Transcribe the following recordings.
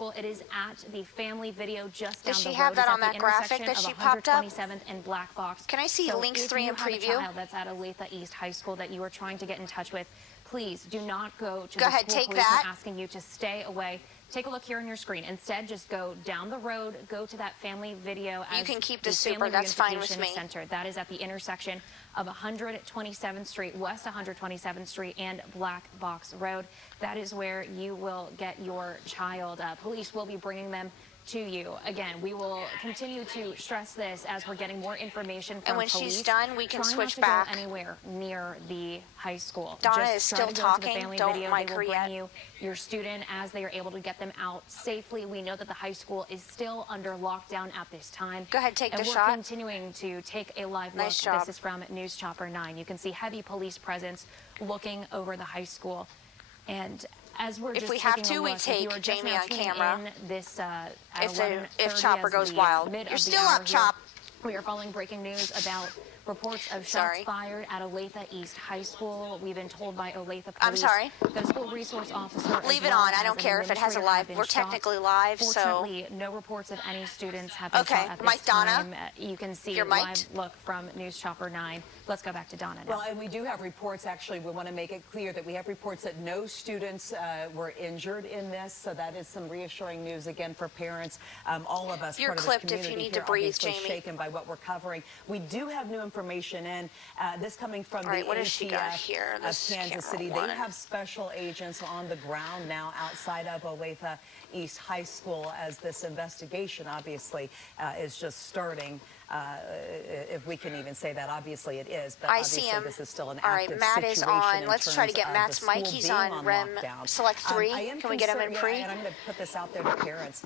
School. It is at the Family Video just down the road. Does she have that on that graphic that she popped up? 127th and Black Box. Can I see links 3 in preview? If you have a child that's at Olathe East High School that you are trying to get in touch with, please do not go to the school police asking you to stay away. Take a look here on your screen. Instead, just go down the road, go to that Family Video. You can keep this super. That's fine with me. Center. That is at the intersection of 127th Street, West 127th Street, and Black Box Road. That is where you will get your child. Police will be bringing them to you. Again, we will continue to stress this as we're getting more information from police. And when she's done, we can switch back. Anywhere near the high school. Donna is still talking. Don't mic her yet. You your student as they are able to get them out safely. We know that the high school is still under lockdown at this time. Go ahead, take the shot. And we're continuing to take a live look. Nice job. This is from News Chopper 9. You can see heavy police presence looking over the high school. And as we're if we have to, we take Jamie on camera. This, if Chopper goes wild. You're still up, Chop. We are following breaking news about reports of shots fired at Olathe East High School. We've been told by Olathe Police. I'm sorry. The school resource officer. Leave it on. I don't care if it has a live. We're technically live, so. Fortunately, no reports of any students have been shot at this Mike, time. You can see a live look from News Chopper 9. Let's go back to Donna now. Well, and we do have reports, actually, we want to make it clear that we have reports that no students were injured in this, so that is some reassuring news, again, for parents. All of us, You're clipped if you need to breathe, Jamie. Shaken by what we're covering. We do have new information in. This coming from the what has she got here? of Kansas City. They have special agents on the ground now outside of Olathe East High School as this investigation, obviously, is just starting. If we can even say that, obviously it is, but obviously this is still an active situation. Matt is on. Let's try to get Matt's mic. He's on REM Select 3. Can we get him in pre? And I'm going to put this out there to parents.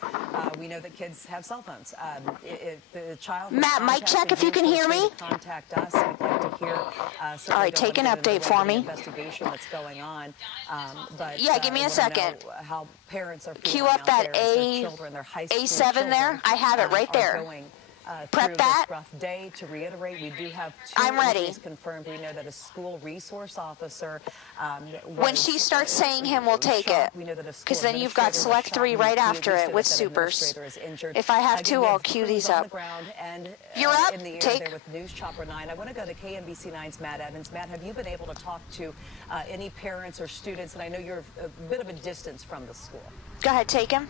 We know that kids have cell phones. If the child Matt, mic check if you can hear me. Contact us. We'd like to hear. All right, take an update for me. Investigation that's going on. But yeah, give me a second. How parents are cue up that A7 there. I have it right there. Prep that. Rough day. To reiterate, we do have 2 I'm ready. Confirmed. We know that a school resource officer. When she starts saying him, we'll take it. Because then you've got Select 3 right after it with supers. If I have to, I'll cue these up. You're up. Take. With News Chopper 9. I want to go to KMBC 9's Matt Evans. Matt, have you been able to talk to any parents or students? And I know you're a bit of a distance from the school. Go ahead, take him.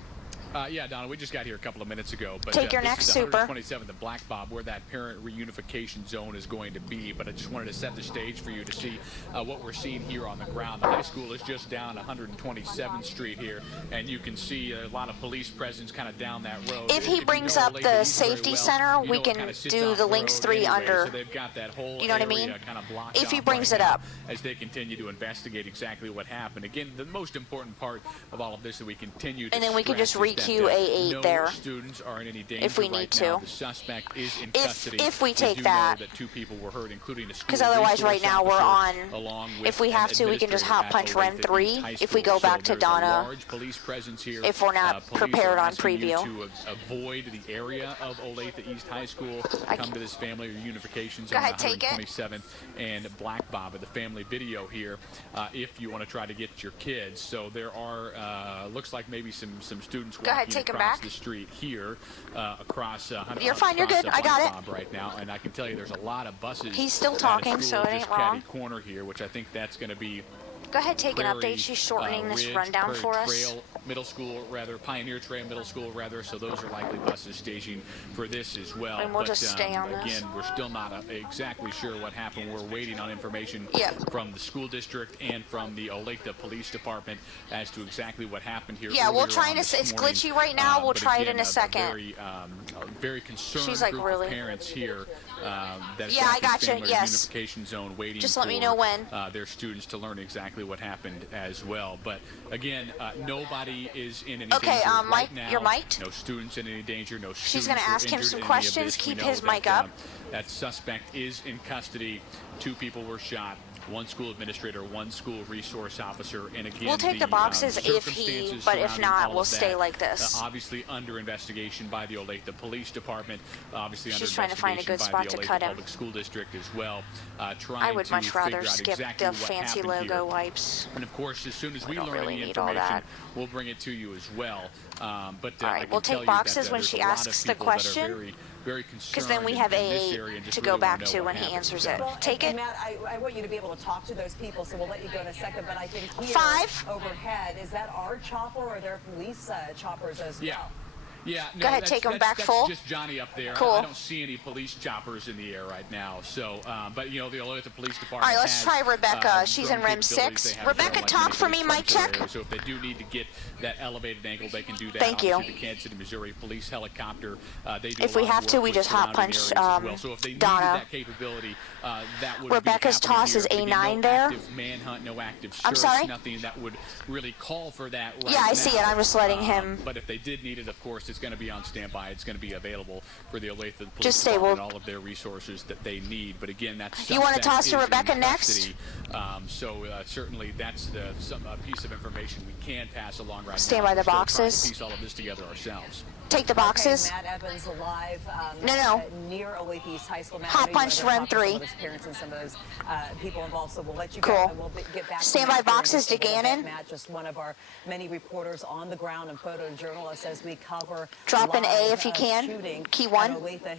Yeah, Donna, we just got here a couple of minutes ago. But take your next super. 127th and Black Bob, where that parent reunification zone is going to be. But I just wanted to set the stage for you to see what we're seeing here on the ground. The high school is just down 127th Street here, and you can see a lot of police presence kind of down that road. If he brings up the safety center, we can do the links 3 under. So they've got that whole you know what I mean? Kind of blocked if he brings it up. As they continue to investigate exactly what happened. Again, the most important part of all of this that we continue to and then we can just re-queue A8 there students are in any danger if we need to. The suspect is in custody. If we take that, 2 people were hurt, including a school. Because otherwise, right now we're on. If we have to, we can just hot punch REM 3. If we go back to Donna, if we're not prepared on preview. To avoid the area of Olathe East High School, come to this family reunification zone on 127th and Black Bob at the Family Video here. If you want to try to get your kids, so there are looks like maybe some students walking across the street here across you're fine, you're good. I got it right now, and I can tell you there's a lot of buses. He's still talking, so it ain't wrong. Corner here, which I think that's going to be. Go ahead, take an update. She's shortening this rundown for us. Trail Middle School, rather, Pioneer Trail Middle School, rather, so those are likely buses staging for this as well. And we'll just stay on this. Again, we're still not exactly sure what happened. We're waiting on information from the school district and from the Olathe Police Department as to exactly what happened here. Yeah, we'll try to, it's glitchy right now. We'll try it in a second. Very concerned She's like, group really? of parents here. Yeah, I got you, yes. Reunification zone waiting just let me know when. Their students to learn exactly what happened as well. But again, nobody is in any danger right Mike, now. you're mic'd. No students in any danger. No students. She's going to ask him some questions. Keep his mic up. That suspect is in custody. 2 people were shot. 1 school administrator, 1 school resource officer, and again, we'll take the boxes if he, but if not, we'll stay like this. Obviously under investigation by the Olathe Police Department. Obviously she's under trying to find a good spot to cut him. Public School District as well. I would much rather skip the fancy logo wipes. And of course, as soon as we learn really any need all information, that. we'll bring bring it to you as well. But All right, I can we'll tell take you boxes that, when there's she a lot of asks the people that are question. very concerned Because then we in have this AA area and just to really go back wanna know to what when he happened. answers So- it. Well, Take and it. Matt, I want you to be able to talk to those people, so we'll let you go in a second, but I can hear 5. overhead. Is that our chopper or are there police choppers as well? Yeah. Yeah, no, Go ahead, take them back full. That's just Johnny up there. Cool. I don't see any police choppers in the air right now. So, but you know, the Olathe Police Department. All right, let's try Rebecca. She's in drone REM 6. capabilities. They have Rebecca, drone like talk many for me, police mic departments check. area. So if they do need to get that elevated angle, they can do that. Thank you. Obviously, the Kansas City, Missouri police helicopter, they do If a we lot of have to, work we with just hot surrounding punch, areas as well. So if they needed Donna. that capability, that would Rebecca's be happening toss here. is There'd be A9 no there. active manhunt, no active search, I'm sorry? nothing that would really call for that right Yeah, I now. see it. I'm just letting him. But if they did need it, of course, it's going to be on standby. It's going to be available for the Olathe Police Just stay, Department, we'll- all of their resources that they need. But again, that's You wanna toss to is in Rebecca next? custody. So certainly that's a piece of information we can pass along right Stand now. by the We're still trying boxes. to piece all of this together ourselves. Take the boxes. Okay, Matt Evans live No. near Olathe East High School. Matt, Hot I know you punch, wanted to REM talk to some 3. of those parents and some of those people involved, so we'll let you Cool. go and we'll get back to Stand Matt by here in boxes just a to little bit. Gannon. Matt, just one of our many reporters on the ground and photojournalists as we cover Drop an A live, if you can. shooting Key 1. at Olathe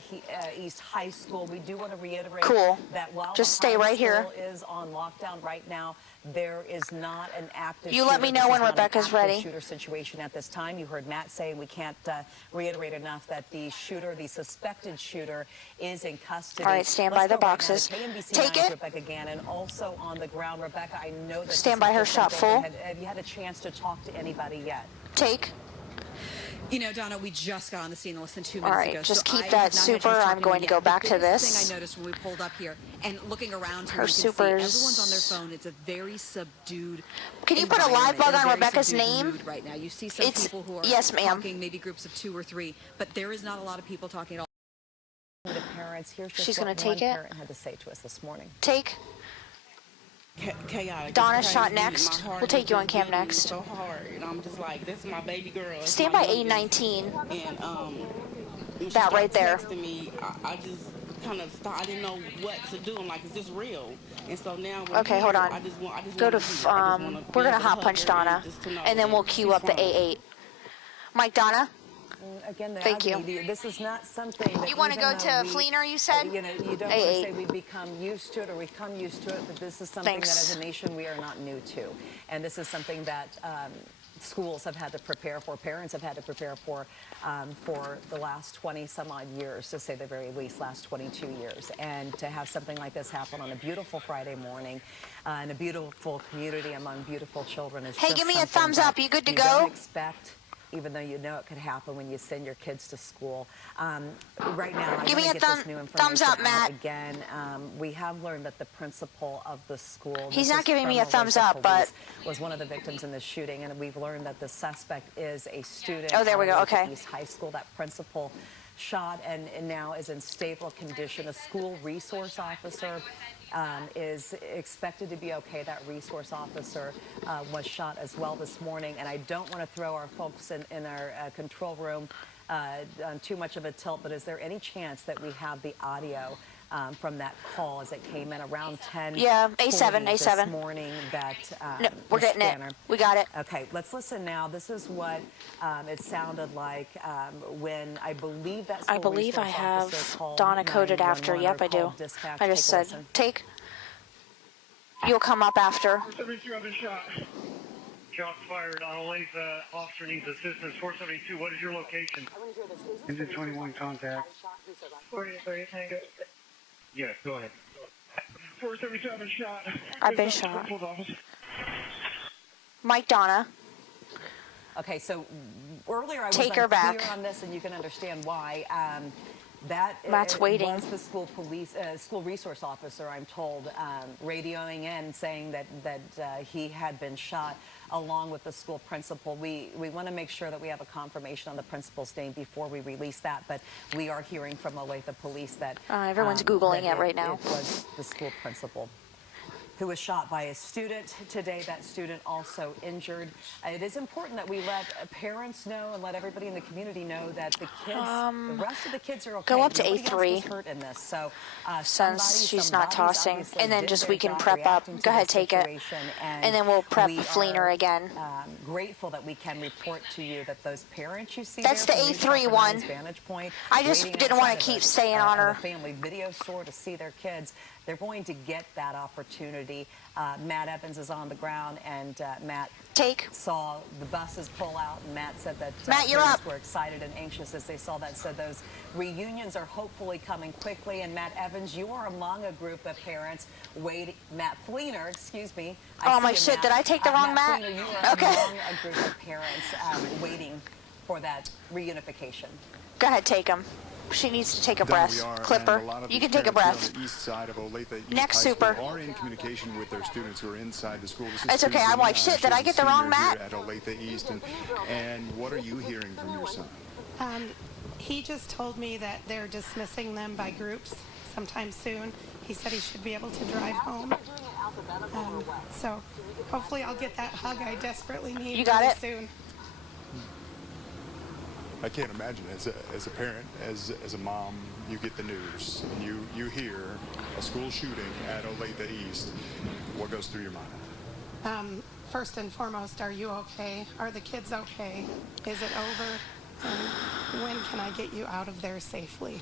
East High School. We do want to reiterate Cool. that while Just the stay high right here. school is on lockdown right now, there is not an active You let me shooter. know This when is not an Rebecca's active ready. shooter situation at this time. You heard Matt say, and we can't reiterate enough, that the shooter, the suspected shooter, is in custody. All right, stand Let's by the go right now to boxes. KMBC Take 9's it. Rebecca Gannon, also on the ground. Rebecca, I know that Stand this by is her just shot something- full. Have you had a chance to talk to anybody yet? Take. You know, Donna, we just got on the scene less than 2 All minutes right, ago. just so keep I that have not had a chance super. talk I'm going to yet. go The back to biggest this. thing I noticed when we pulled up here and looking around here, Her you can see supers. everyone's on their phone. It's a very subdued. Can you put a live environment. bug They're on very Rebecca's subdued name? mood right now. You see some It's- people who are yes, ma'am. talking, maybe groups of 2 or 3, but there is not a lot of people talking at all. The parents, here's just She's what gonna one take it. parent had to say to us this morning. Take. Chaotic. Donna It's shot crazy. next. My heart We'll take is you on just cam beating next. So hard, and I'm just like, this is my baby girl. It's Stand my by youngest. 819. And when she That right started there. texting me, I just kind of stopped. I didn't know what to do. I'm like, is this real? And so now. we're Okay, here. hold on. I just Go wanna to. hear. I just wanna We're be gonna able to hot hug punch her Donna, just to know and then that we'll queue she's up the fine. A8. Mike, Donna. Again, the Thank you. agony, this is not something that You wanna even go though to Fleener, you said? You know, you don't want A8. to say we've become used to it or we've come used to it, but this is something Thanks. that as a nation we are not new to. And this is something that schools have had to prepare for, parents have had to prepare for the last 20 some odd years, to say the very least, last 22 years. And to have something like this happen on a beautiful Friday morning in a beautiful community among beautiful children is Hey, just give me a something thumbs that up. You good to you go? don't expect, even though you know it could happen when you send your kids to school. Right now, I Give me want a to get this new information thumbs up, out Matt. again. We have learned that the principal of the school, He's this not is giving me a from thumbs Olathe up, but- Police, was one of the victims in the shooting, and we've learned that the suspect is a student. Oh, there we at go. Olathe Okay. East High School. That principal shot and now is in stable condition. A school resource officer is expected to be okay. That resource officer was shot as well this morning, and I don't want to throw our folks in our control room on too much of a tilt, but is there any chance that we have the audio from that call as it came in around 10? Yeah, A7, this A7. morning that No, we're Ms. getting it. Banner- We got it. Okay, let's listen now. This is what it sounded like when I believe that school I believe I resource have officer called Donna coded after. 911 Yep, or I do. called dispatch. I just Take a said, listen. take. You'll come up after. 472 have been shot. Shots fired on Olathe. Officer needs assistance. 472, what is your location? Is it 21 contact? 4030, Tango. Yes, go ahead. 472 have been shot. I've been Dispatch shot. principal's office. Mike, Donna. Okay, so earlier I was Take her unclear back. on this, and you can understand why. That Matt's waiting. was the school school resource officer, I'm told, radioing in saying that he had been shot along with the school principal. We want to make sure that we have a confirmation on the principal's name before we release that, but we are hearing from Olathe Police that Everyone's Googling that it right now. It was the school principal. who was shot by a student today. That student also injured. It is important that we let parents know and let everybody in the community know that the kids, the rest of the kids are okay. Go up to Nobody A3 else was hurt in this. So, since she's not tossing, and then just we can prep up. Go ahead, take it, and then we'll prep Fleener again. Grateful that we can report to you that those parents you see That's there the A3 one. I just didn't want to keep staying on her. Family video store to see their kids. They're going to get that opportunity. Matt Evans is on the ground, and Matt saw the buses pull out, and Matt said that Matt, you're up. Were excited and anxious as they saw that. Said those reunions are hopefully coming quickly. And Matt Evans, you are among a group of parents waiting. Matt Fleener, excuse me. Oh my shit! Did I take the wrong Matt? Fleener, you are among a group of parents waiting for that reunification. Go ahead, take him. She needs to take a breath. Clipper, you can take a breath. On the east side of Olathe East Next High super. School are in communication with their students who are inside the school. This is It's okay. I'm like, shit, did I get the wrong Matt? At Olathe East, and what are you hearing from your son? He just told me that they're dismissing them by groups sometime soon. He said he should be able to drive home. So hopefully I'll get that hug I desperately need really soon. I can't imagine as a parent, as a mom, you get the news and you hear a school shooting at Olathe East. What goes through your mind? First and foremost, are you okay? Are the kids okay? Is it over? And when can I get you out of there safely?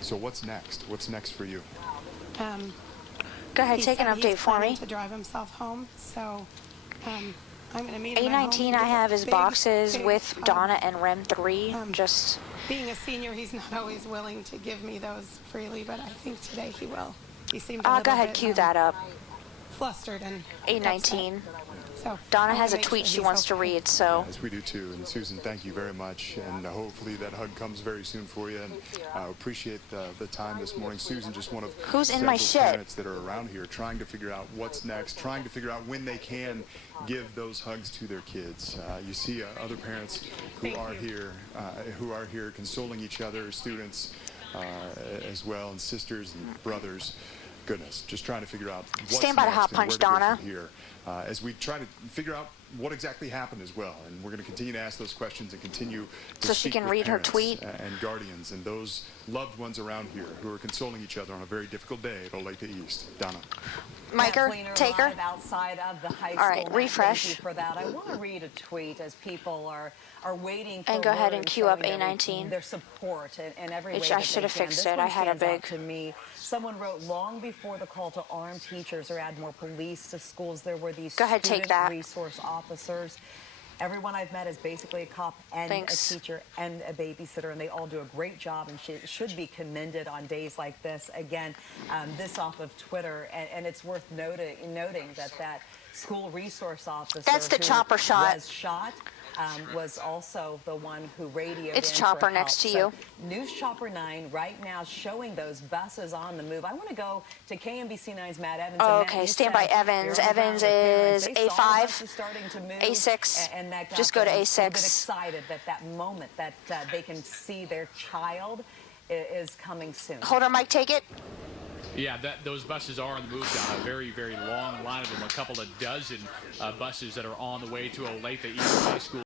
So what's next? What's next for you? Go ahead, take an update for me. To drive himself home, so I'm going to meet A19 I have his boxes with Donna and Rem 3. Just being a senior, he's not always willing to give me those freely, but I think today he will. He seemed a little go ahead, bit, cue that up. Flustered and A19. So Donna has a tweet she wants to read, so. As we do too. And Susan, thank you very much. And hopefully that hug comes very soon for you. And I appreciate the time this morning. Susan, just one of who's in my shit parents that are around here trying to figure out what's next, trying to figure out when they can give those hugs to their kids. You see other parents who are here consoling each other, students as well, and sisters and brothers. Goodness, just trying to figure out what's Stand by to hot punch, Donna. Here, as we try to figure out what exactly happened as well, and we're going to continue to ask those questions and continue to so she can read her tweet and guardians and those loved ones around here who are consoling each other on a very difficult day at Olathe East. Donna. Miker, take her. Outside of the high school. All right, refresh. Thank you for that. I want to read a tweet as people are waiting for and go ahead and cue up A19. Their support in every way. I should have fixed it. I had a big. To me, someone wrote long before the call to arm teachers or add more police to schools. There were these resource officers. Everyone I've met is basically a cop and a teacher and a babysitter, and they all do a great job and should be commended on days like this. Again, this off of Twitter, and it's worth noting that school resource officer that's the chopper shot. Was shot. Was also the one who radioed. It's Chopper next to you. News Chopper 9 right now showing those buses on the move. I want to go to KMBC 9's Matt Evans. Oh, okay, stand by Evans. Evans is A5, A6. And that just go to A6. A bit excited that moment that they can see their child is coming soon. Hold on, Mike, take it. Yeah, those buses are on the move down a very, very long line of them, a couple of dozen buses that are on the way to Olathe East High School.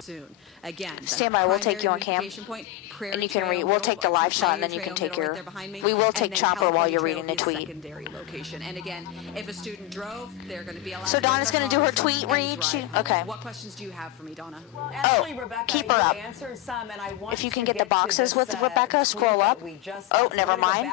Soon. Again, stand by. We'll take you on cam, and you can read. We'll take the live shot, and then you can take your. We will take Chopper while you're reading the tweet. Secondary location. And again, if a student drove, they're going to be allowed. So Donna's going to do her tweet read. Okay. What questions do you have for me, Donna? Actually, Rebecca, keep her up. Some, and I want if you can get the boxes with Rebecca, scroll up. Oh, never mind.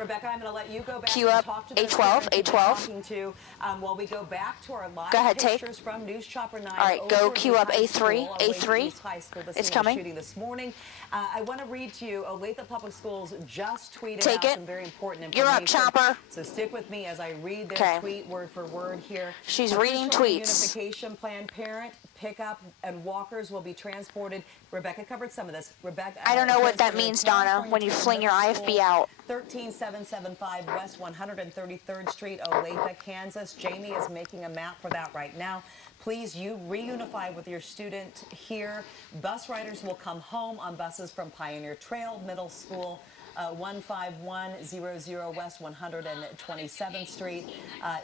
Rebecca, I'm going to let you go back. Queue up A12, A12. While we go back to our live go ahead, take. From News Chopper 9. All right, go queue up A3, A3. It's coming. Shooting this morning. I want to read to you, Olathe Public Schools just tweeted take out some very important information. You're up, Chopper. So stick with me as I read their tweet word for word here. She's reading tweets. Unification plan parent, pickup, and walkers will be transported. Rebecca covered some of this. Rebecca, I don't know what that means, Donna, when you fling your IFB out. 13775 West 133rd Street, Olathe, Kansas. Jamie is making a map for that right now. Please, you reunify with your student here. Bus riders will come home on buses from Pioneer Trail Middle School, 15100 West 127th Street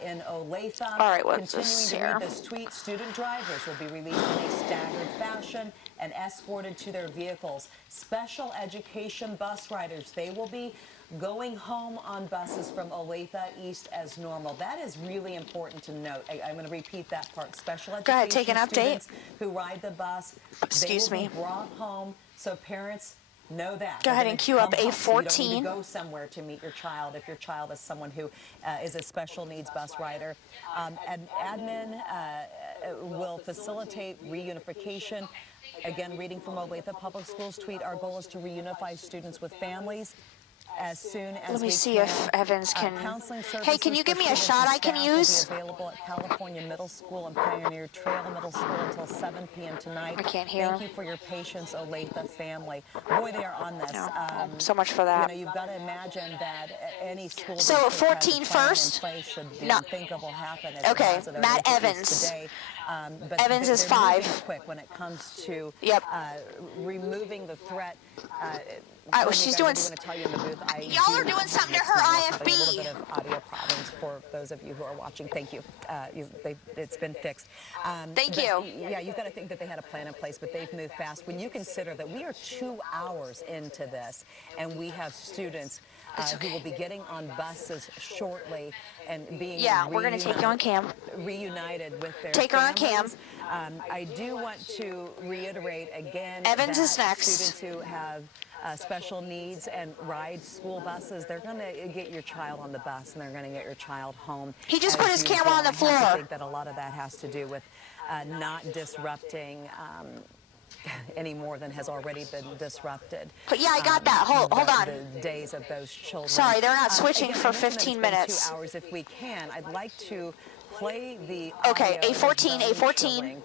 in Olathe. All right, what's this Continuing to here? read this tweet, student drivers will be released in a staggered fashion and escorted to their vehicles. Special education bus riders, they will be going home on buses from Olathe East as normal. That is really important to note. I'm going to repeat that part. Special education Go ahead, take an update. students who ride the bus, Excuse they will me. be brought home, so parents know that. Go ahead and queue up A14. So you don't need to go somewhere to meet your child if your child is someone who is a special needs bus rider. And admin will facilitate reunification. Again, reading from Olathe Public Schools tweet, our goal is to reunify students with families as soon as Let me we see can. if Evans can. Counseling Hey, can you give me a shot I can use? Will be available at California Middle School and Pioneer Trail Middle School until 7 p.m. tonight. I can't hear Thank him. you for your patience, Olathe family. Boy, they are on this. No, so much for that. You know, you've got to imagine that any school. So at 14 first? first? Should the No. unthinkable happen. Okay, Matt Evans. Today. But Evans is they're moving 5. quick when it comes to Yep. removing the threat. She's doing. Y'all are doing something to her A little IFB. bit of audio problems for those of you who are watching. Thank you. It's been fixed. Thank but, you. Yeah, you've got to think that they had a plan in place, but they've moved fast. When you consider that we are 2 hours into this, and we have students who will be getting on buses shortly and being We're going to take you on cam. Reunited with their Take her on families. I do want to reiterate again Evans that is next. students who have special needs and ride school buses, they're going to get your child on the bus and they're going to get your child home. He just as put his usual. camera on the I have to floor. think that a lot of that has to do with not disrupting any more than has already been disrupted. But yeah, I got that. Hold on. The days of those children. Sorry, they're not switching Again, for I mentioned 15 that it's been minutes. 2 hours. If we can, I'd like to play the Okay, audio A14, of bone A14. chilling,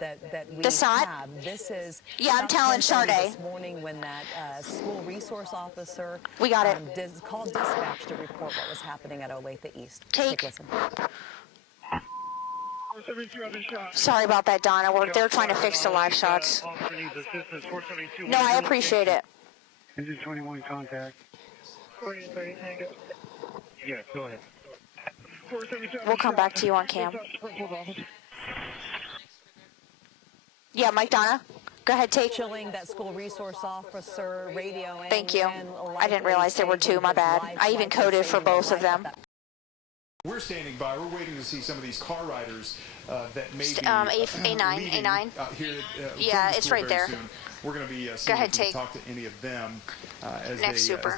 that we Desant? have. This is Yeah, I'm telling South Sade. this morning when that school resource officer We got it. called dispatch to report what was happening at Olathe East. Take. a listen. Sorry about that, Donna. They're trying to fix the live shots. No, I appreciate it. Engine 21 contact. Yeah, go ahead. We'll come back to you on cam. Yeah, Mike, Donna. Go ahead, take. Chilling that school resource officer radioing. Thank you. and I didn't realize there were 2. My bad. I even coded for both of them. We're standing by. We're waiting to see some of these car riders that may be A9. leaving, A9. here Yeah, from the it's school right very there. soon. We're going to be seeing Go ahead, if we can take. talk to any of them as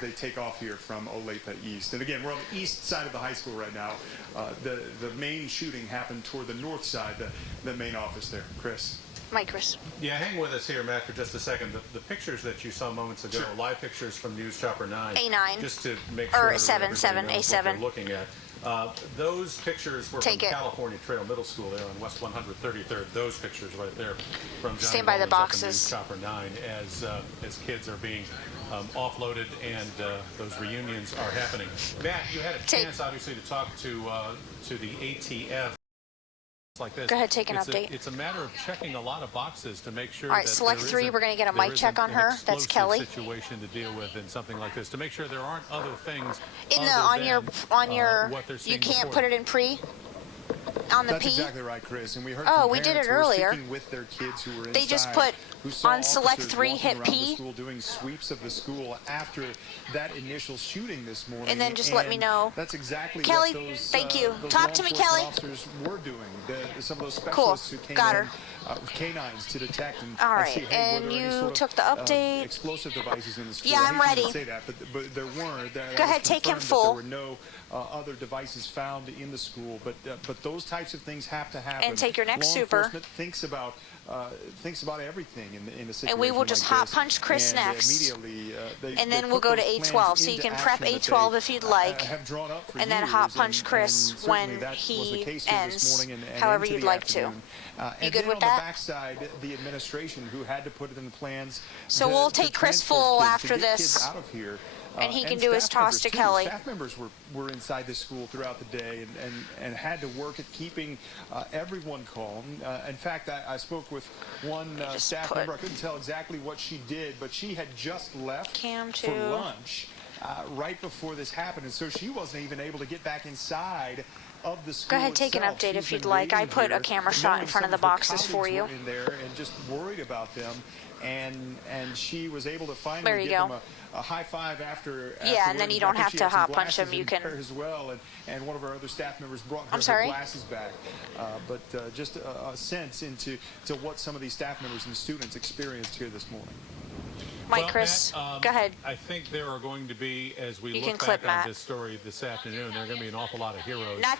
they take off here from Olathe East. And again, we're on the east side of the high school right now. The main shooting happened toward the north side, the main office there. Chris. Mike, Chris. Yeah, hang with us here, Matt, for just a second. The pictures that you saw moments ago, live pictures from News Chopper 9. A9. Just to make sure Or 7, everybody knows what A7. they're looking at. Those pictures were Take from it. California Trail Middle School there on West 133rd. Those pictures right there from Johnny Stand by the Baldwin's up in boxes. News Chopper 9 as kids are being offloaded and those reunions are happening. Matt, you had a chance, obviously, to talk to the ATF. Like this. Go ahead, take an update. It's a matter of checking a lot of boxes to make sure. All right, that select there 3. isn't- We're going to get a there mic check isn't on an her. That's explosive Kelly. Situation to deal with in something like this to make sure there aren't other things. In the other on than, your what they're seeing you can't before put it in pre on the That's P. exactly right, Chris. And we heard Oh, from we did parents it who were earlier. speaking with their kids who were They just inside, put who saw on select officers 3, walking hit around P. the school doing sweeps of the school after that initial shooting this morning. And then just let me know. That's exactly Kelly, what those, thank you. those Talk law to me, enforcement Kelly. officers were doing. Some of those Cool. specialists who came Got in her. with canines to detect and All see, right, hey, and were there any you sort of, took the update. explosive devices in the school. Yeah, I I'm hate to even ready. say that, but there weren't. That Go was ahead, take him confirmed that full. There were no other devices found in the school, but those types of things have to happen. And take your next Law super. enforcement thinks about everything in a situation. And we will just like hot this. punch Chris And next. Immediately, And then they we'll put go to those A12, plans so you into can prep action that A12 they, if you'd like. have drawn up for And then years, hot punch Chris certainly when that was the he case here this ends, morning and however into you'd the like to. afternoon. You And good then with on that? the backside, the administration who had to put it in the plans. So we'll take Chris transport full kids, after to get this. kids out of here. And he can and do his staff toss members, to too. Kelly. Staff members were inside the school throughout the day and had to work at keeping everyone calm. In fact, I spoke with one staff member. I couldn't tell exactly what she did, but she had just left for lunch right before this happened, and so she wasn't even able to get back inside of the school. Go ahead, take an update if you'd like. I put a camera shot in front of the boxes for you. In there and just worried about them, and she was able to finally give them a high five after. Yeah, and then you don't have to hot punch them. You can. As well, and one of our other staff members brought her glasses back. But just a sense into what some of these staff members and students experienced here this morning. Mike, Chris, Matt, go ahead. I think there are going to be, as we You look can clip back on Matt. this story this afternoon, there are going to be an awful lot of heroes. Not